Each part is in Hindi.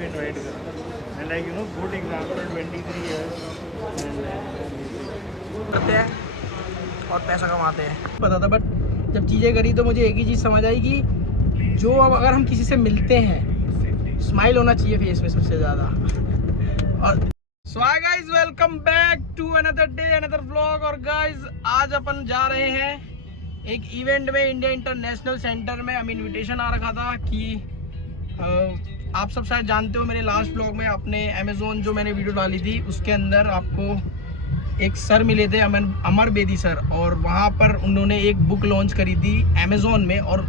भी इनवाइट करा and like good example 23 years करते हैं और पैसा कमाते हैं। पता था बट जब चीज़ें करी तो मुझे एक ही चीज़ समझ आई कि जो अब अगर हम किसी से मिलते हैं स्माइल होना चाहिए फेस में सबसे ज़्यादा। और so hi guys, welcome back to another day another vlog. और गाइस आज अपन जा रहे हैं एक इवेंट में, इंडिया इंटरनेशनल सेंटर में। हमें इनविटेशन आ रखा था कि आप सब शायद जानते हो, मेरे लास्ट व्लॉग में अपने अमेज़ोन जो मैंने वीडियो डाली थी उसके अंदर आपको एक सर मिले थे, अमर बेदी सर, और वहाँ पर उन्होंने एक बुक लॉन्च करी थी अमेज़ोन में और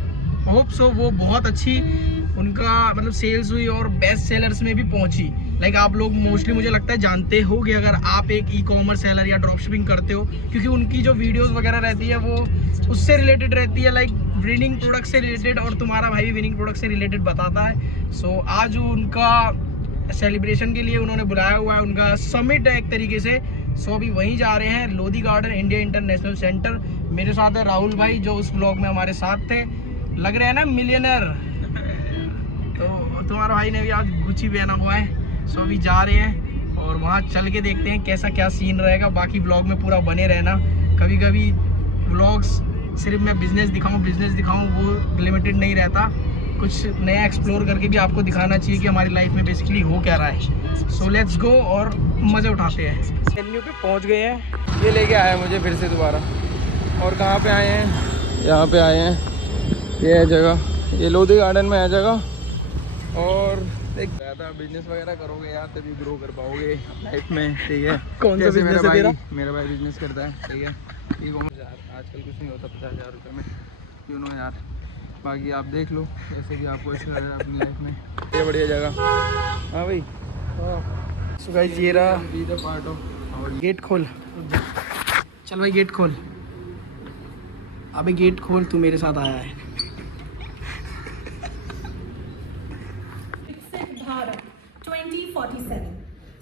होप सो वो बहुत अच्छी उनका मतलब सेल्स हुई और बेस्ट सेलर्स में भी पहुँची। लाइक आप लोग मोस्टली मुझे लगता है जानते होगे अगर आप एक ई कॉमर्स सेलर या ड्रॉप शिपिंग करते हो, क्योंकि उनकी जो वीडियोस वगैरह रहती है वो उससे रिलेटेड रहती है, लाइक विनिंग प्रोडक्ट से रिलेटेड, और तुम्हारा भाई भी विनिंग प्रोडक्ट से रिलेटेड बताता है। सो आज उनका सेलिब्रेशन के लिए उन्होंने बुलाया हुआ है, उनका समिट है एक तरीके से। सो अभी वहीं जा रहे हैं, Lodhi garden India international centre. मेरे साथ है राहुल भाई जो उस व्लॉग में हमारे साथ थे, लग रहे हैं ना मिलियनर। तो तुम्हारा भाई ने भी आज गुची पहना हुआ है। सो अभी जा रहे हैं और वहाँ चल के देखते हैं कैसा क्या सीन रहेगा। बाकी व्लॉग में पूरा बने रहना। कभी कभी व्लॉग्स सिर्फ मैं बिजनेस दिखाऊँ वो लिमिटेड नहीं रहता, कुछ नया एक्सप्लोर करके भी आपको दिखाना चाहिए कि हमारी लाइफ में बेसिकली हो क्या रहा है। सो लेट्स गो और मज़े उठाते हैं। वेन्यू पे पहुंच गए हैं, ये लेके आया मुझे फिर से दोबारा। और कहाँ पे आए हैं? यहाँ पे आए हैं, ये है जगह, ये लोधी गार्डन में है जगह। और एक ज़्यादा बिजनेस वगैरह करोगे यार तभी ग्रो कर पाओगे लाइफ में, ठीक है। कौन सा बिजनेस है तेरा? मेरा भाई बिजनेस करता है, ठीक है। आजकल कुछ नहीं होता 50,000 रुपये में, क्यों नो यार। बाकी आप देख लो जैसे भी आपको अच्छा लग रहा है अपनी लाइफ में। ये बढ़िया जगह। हाँ भाई, सो गाइस ये रहा पार्ट ऑफ। और गेट खोल, चल भाई गेट खोल। अबे गेट खोल, तू मेरे साथ आया है। Bharat 2047.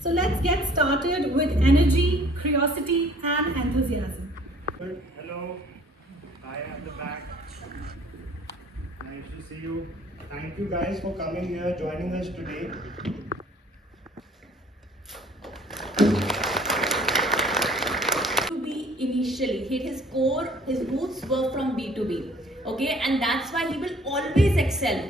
So let's get started with energy, curiosity and enthusiasm. Hello, I am the back. Nice to see you. Thank you guys for coming here, joining us today. To be initially, his core, his roots were from B2B, okay, and that's why he will always excel.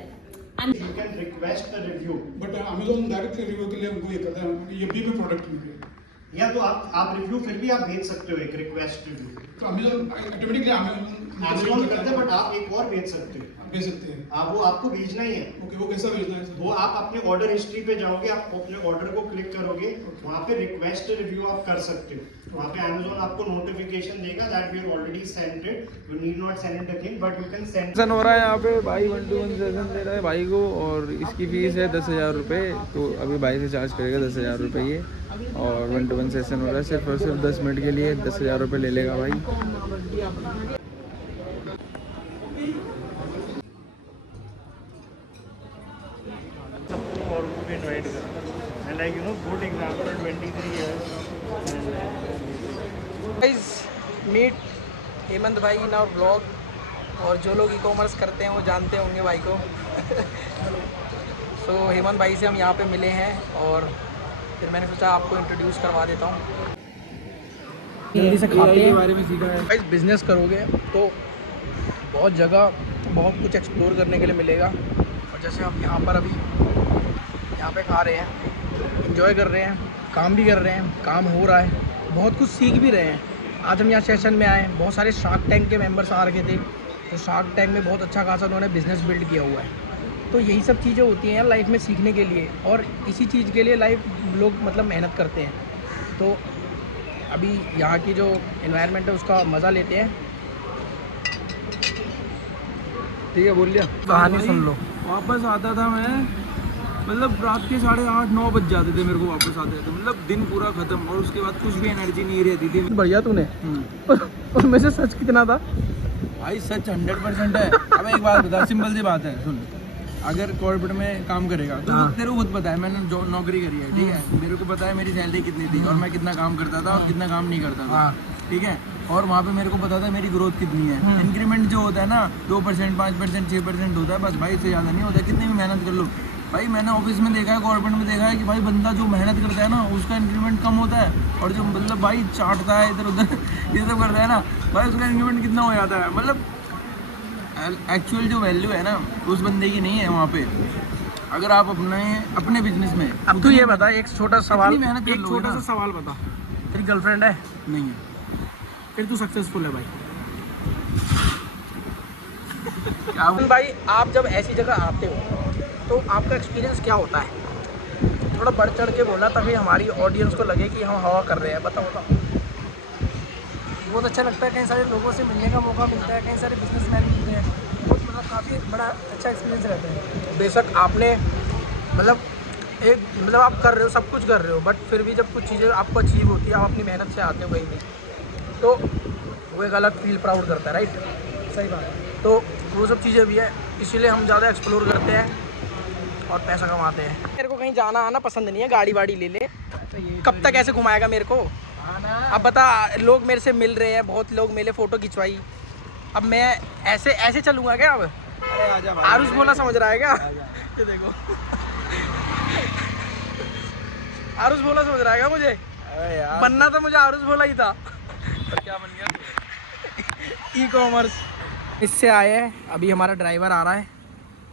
And You can request a review. But Amazon directly review के लिए हमको ये करता है, ये भी प्रोडक्ट मिल या तो आप रिव्यू फिर भी आप भेज सकते हो, एक रिक्वेस्ट रिव्यू तो अमेज़न ऑटोमेटिकली अमेज़न करते हैं, बट आप एक और भेज सकते हो। भेज सकते हैं। आप वो आपको भेजना ही है। ओके, वो कैसा भेजना है? वो आप अपने ऑर्डर हिस्ट्री पे जाओगे, आप अपने ऑर्डर को क्लिक करोगे, वहाँ पे रिक्वेस्ट रिव्यू आप कर सकते हो। वहाँ पे Amazon आपको नोटिफिकेशन देगा that we have already sent it, you need not send it again, but you can send. Session हो रहा है यहाँ पे, भाई 1-to-1 सेशन दे रहा है भाई को, और इसकी फीस है 10,000 रुपये। तो अभी भाई से चार्ज करेगा 10,000 रुपये ये, और 1-to-1 सेशन हो रहा है सिर्फ और सिर्फ 10 मिनट के लिए। 10,000 रुपये ले लेगा भाई। और वो भी इनवाइट करा and like good example 23 years। Guys meet Hemant भाई इन आवर ब्लॉग, और जो लोग ई कॉमर्स करते हैं वो जानते होंगे भाई को। सो हेमंत भाई से हम यहाँ पे मिले हैं और फिर मैंने सोचा आपको इंट्रोड्यूस करवा देता हूँ। जल्दी से खाते हैं, बारे में सीखा है। गाइस बिजनेस करोगे तो बहुत जगह बहुत कुछ एक्सप्लोर करने के लिए मिलेगा, और जैसे हम यहाँ पर अभी यहाँ पे खा रहे हैं, एंजॉय कर रहे हैं, काम भी कर रहे हैं, काम हो रहा है, बहुत कुछ सीख भी रहे हैं। आज हम यहाँ सेशन में आए, बहुत सारे शार्क टैंक के मेंबर्स आ रखे थे, तो शार्क टैंक में बहुत अच्छा खासा उन्होंने बिज़नेस बिल्ड किया हुआ है। तो यही सब चीज़ें होती हैं लाइफ में सीखने के लिए, और इसी चीज़ के लिए लाइफ लोग मतलब मेहनत करते हैं। तो अभी यहाँ की जो एनवायरनमेंट है उसका मज़ा लेते हैं। ठीक है, बोल लिया, कहानी सुन लो। वापस आता था मैं, मतलब रात के 8:30-9 बज जाते थे मेरे को वापस आते थे, मतलब दिन पूरा खत्म, और उसके बाद कुछ भी एनर्जी नहीं रहती थी। बढ़िया तूने। और में से सच कितना था भाई? सच 100% है। अब एक बात बता, सिंपल सी बात है, सुन। अगर कॉर्पोरेट में काम करेगा तो तेरे को खुद पता है, मैंने जो नौकरी करी है, ठीक है, मेरे को पता है मेरी सैलरी कितनी थी और मैं कितना काम करता था और कितना काम नहीं करता था, ठीक है। और वहाँ पे मेरे को पता था मेरी ग्रोथ कितनी है। इंक्रीमेंट जो होता है ना 2%, 5%, 6% होता है बस भाई, इससे ज़्यादा नहीं होता। कितनी भी मेहनत कर लो, भाई मैंने ऑफिस में देखा है, कॉर्पोरेट में देखा है कि भाई बंदा जो मेहनत करता है ना उसका इंक्रीमेंट कम होता है, और जो मतलब भाई चाटता है इधर उधर ये सब करता है ना भाई उसका इंक्रीमेंट कितना हो जाता है। मतलब एक्चुअल जो वैल्यू है ना उस बंदे की नहीं है वहाँ पे। अगर आप अपने बिजनेस में अब तू ये बता, एक छोटा सवाल, इतनी मेहनत कर एक लोगे छोटा ना। सा सवाल बता, तेरी गर्लफ्रेंड है? नहीं है। फिर तू सक्सेसफुल है भाई। क्या भाई आप जब ऐसी जगह आते हो तो आपका एक्सपीरियंस क्या होता है? थोड़ा बढ़ चढ़ के बोला तभी हमारी ऑडियंस को लगे कि हम हवा कर रहे हैं। बताओ। बहुत अच्छा लगता है, कई सारे लोगों से मिलने का मौका मिलता है, कई सारे बिजनेसमैन मिलते हैं, बहुत मतलब काफ़ी बड़ा अच्छा एक्सपीरियंस रहता है। बेशक आपने मतलब आप कर रहे हो, सब कुछ कर रहे हो, बट फिर भी जब कुछ चीज़ें आपको अचीव होती है, आप अपनी मेहनत से आते हो कहीं भी, तो वो एक अलग फील प्राउड करता है, राइट? सही बात है। तो वो सब चीज़ें भी है, इसीलिए हम ज़्यादा एक्सप्लोर करते हैं और पैसा कमाते हैं। मेरे को कहीं जाना आना पसंद नहीं है, गाड़ी वाड़ी ले ले। कब तक ऐसे घुमाएगा मेरे को? अब बता, लोग मेरे से मिल रहे हैं, बहुत लोग मिले, फ़ोटो खिंचवाई, अब मैं ऐसे चलूँगा क्या? अब आजा भाई, आरुष बोला समझ रहा है क्या? ये देखो आरुष बोला समझ रहा है क्या मुझे? यार बनना तो मुझे आरुष बोला ही था। पर क्या बन गया? E commerce. इससे आए हैं, अभी हमारा ड्राइवर आ रहा है,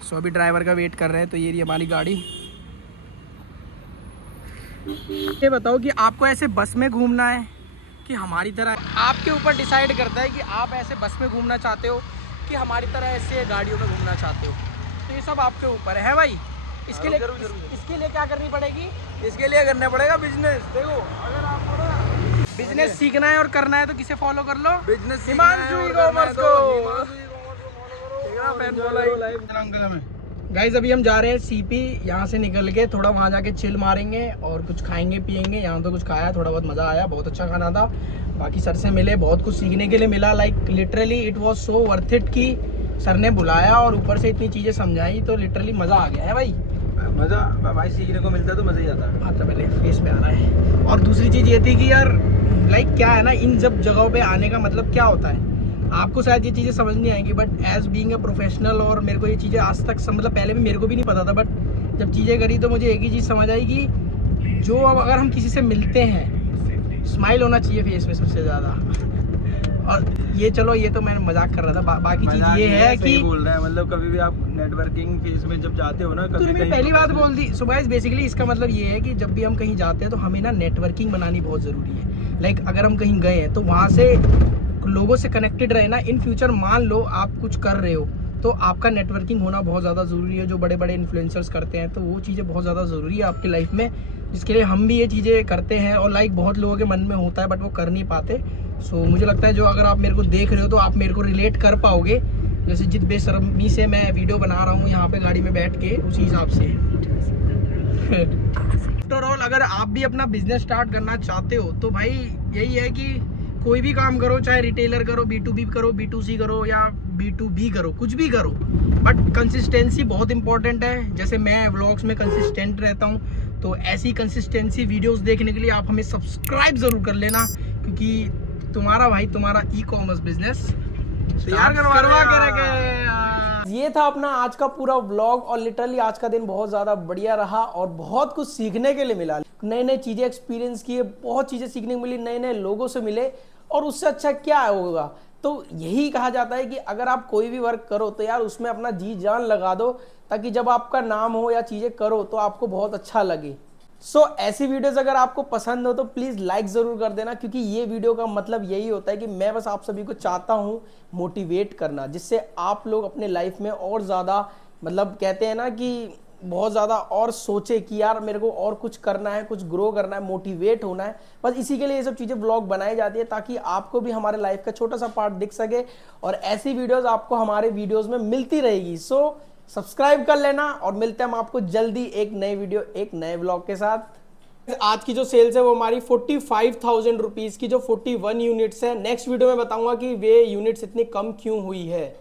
सो अभी ड्राइवर का वेट कर रहे हैं। तो ये रही हमारी गाड़ी। ये बताओ कि आपको ऐसे बस में घूमना है कि हमारी तरह, आपके ऊपर डिसाइड करता है कि आप ऐसे बस में घूमना चाहते हो कि हमारी तरह ऐसे गाड़ियों में घूमना चाहते हो। तो ये सब आपके ऊपर है भाई। इसके लिए इसके लिए क्या करनी पड़ेगी? इसके लिए करना पड़ेगा बिजनेस। देखो अगर आपको ना बिजनेस सीखना है और करना है तो किसे फॉलो कर लो? बिजनेस हिमांशु ई-कॉमर्स को। गाइस अभी हम जा रहे हैं सीपी, यहाँ से निकल के थोड़ा वहाँ जाके चिल मारेंगे और कुछ खाएंगे पिएंगे। यहाँ तो कुछ खाया, थोड़ा बहुत मज़ा आया, बहुत अच्छा खाना था। बाकी सर से मिले, बहुत कुछ सीखने के लिए मिला। Like literally it was so worth it कि सर ने बुलाया और ऊपर से इतनी चीज़ें समझाई, तो लिटरली मज़ा आ गया है भाई। मज़ा भाई सीखने को मिलता है तो मज़ा ही आता है। बात तो पहले फेस में आ रहा है। और दूसरी चीज़ ये थी कि यार लाइक क्या है ना, इन सब जगहों पे आने का मतलब क्या होता है, आपको शायद ये चीज़ें समझ नहीं आएंगी, but as being a professional, और मेरे को ये चीज़ें आज तक मतलब पहले भी मेरे को भी नहीं पता था, बट जब चीज़ें करी तो मुझे एक ही चीज़ समझ आई कि जो अब अगर हम किसी से मिलते हैं, स्माइल होना चाहिए फेस में सबसे ज़्यादा। और ये चलो ये तो मैं मजाक कर रहा था, बाकी चीज़ ये है कि बोल रहा है मतलब कभी भी आप नेटवर्किंग फेज में जब जाते हो ना, तूने मेरी पहली बात बोल दी। सो गाइस बेसिकली इसका मतलब ये है कि जब भी हम कहीं जाते हैं तो हमें ना नेटवर्किंग बनानी बहुत ज़रूरी है। लाइक अगर हम कहीं गए हैं तो वहाँ से लोगों से कनेक्टेड रहे ना। इन फ्यूचर मान लो आप कुछ कर रहे हो तो आपका नेटवर्किंग होना बहुत ज़्यादा ज़रूरी है। जो बड़े बड़े इन्फ्लुएंसर्स करते हैं तो वो चीज़ें बहुत ज़्यादा ज़रूरी है आपकी लाइफ में, जिसके लिए हम भी ये चीज़ें करते हैं। और लाइक बहुत लोगों के मन में होता है बट वो कर नहीं पाते। सो मुझे लगता है जो अगर आप मेरे को देख रहे हो तो आप मेरे को रिलेट कर पाओगे। जैसे जित बेशर्मी से मैं वीडियो बना रहा हूँ यहाँ पे गाड़ी में बैठ के, उसी हिसाब से। आफ्टर ऑल अगर आप भी अपना बिजनेस स्टार्ट करना चाहते हो तो भाई यही है कि कोई भी काम करो, चाहे रिटेलर करो, B2B करो, B2C करो या B2B करो, कुछ भी करो, बट कंसिस्टेंसी बहुत इंपॉर्टेंट है। जैसे मैं व्लॉग्स में कंसिस्टेंट रहता हूँ, तो ऐसी कंसिस्टेंसी वीडियोस देखने के लिए आप हमें सब्सक्राइब ज़रूर कर लेना, क्योंकि तुम्हारा भाई तुम्हारा ई-कॉमर्स बिजनेस तैयार करवा के रखे। ये था अपना आज का पूरा व्लॉग, और लिटरली आज का दिन बहुत ज़्यादा बढ़िया रहा और बहुत कुछ सीखने के लिए मिला। नई नई चीज़ें एक्सपीरियंस किए, बहुत चीज़ें सीखने को मिली, नए नए लोगों से मिले, और उससे अच्छा क्या होगा। तो यही कहा जाता है कि अगर आप कोई भी वर्क करो तो यार उसमें अपना जी जान लगा दो, ताकि जब आपका नाम हो या चीज़ें करो तो आपको बहुत अच्छा लगे। ऐसी वीडियोस अगर आपको पसंद हो तो प्लीज़ लाइक ज़रूर कर देना, क्योंकि ये वीडियो का मतलब यही होता है कि मैं बस आप सभी को चाहता हूँ मोटिवेट करना, जिससे आप लोग अपने लाइफ में और ज़्यादा मतलब कहते हैं ना कि बहुत ज़्यादा और सोचे कि यार मेरे को और कुछ करना है, कुछ ग्रो करना है, मोटिवेट होना है। बस इसी के लिए ये सब चीज़ें ब्लॉग बनाई जाती है, ताकि आपको भी हमारे लाइफ का छोटा सा पार्ट दिख सके, और ऐसी वीडियोज़ आपको हमारे वीडियोज़ में मिलती रहेगी। सब्सक्राइब कर लेना, और मिलते हैं हम आपको जल्दी एक नए वीडियो, एक नए व्लॉग के साथ। आज की जो सेल्स है वो हमारी 45,000 रुपीज़ की, जो 41 यूनिट्स है। नेक्स्ट वीडियो में बताऊंगा कि वे यूनिट्स इतनी कम क्यों हुई है।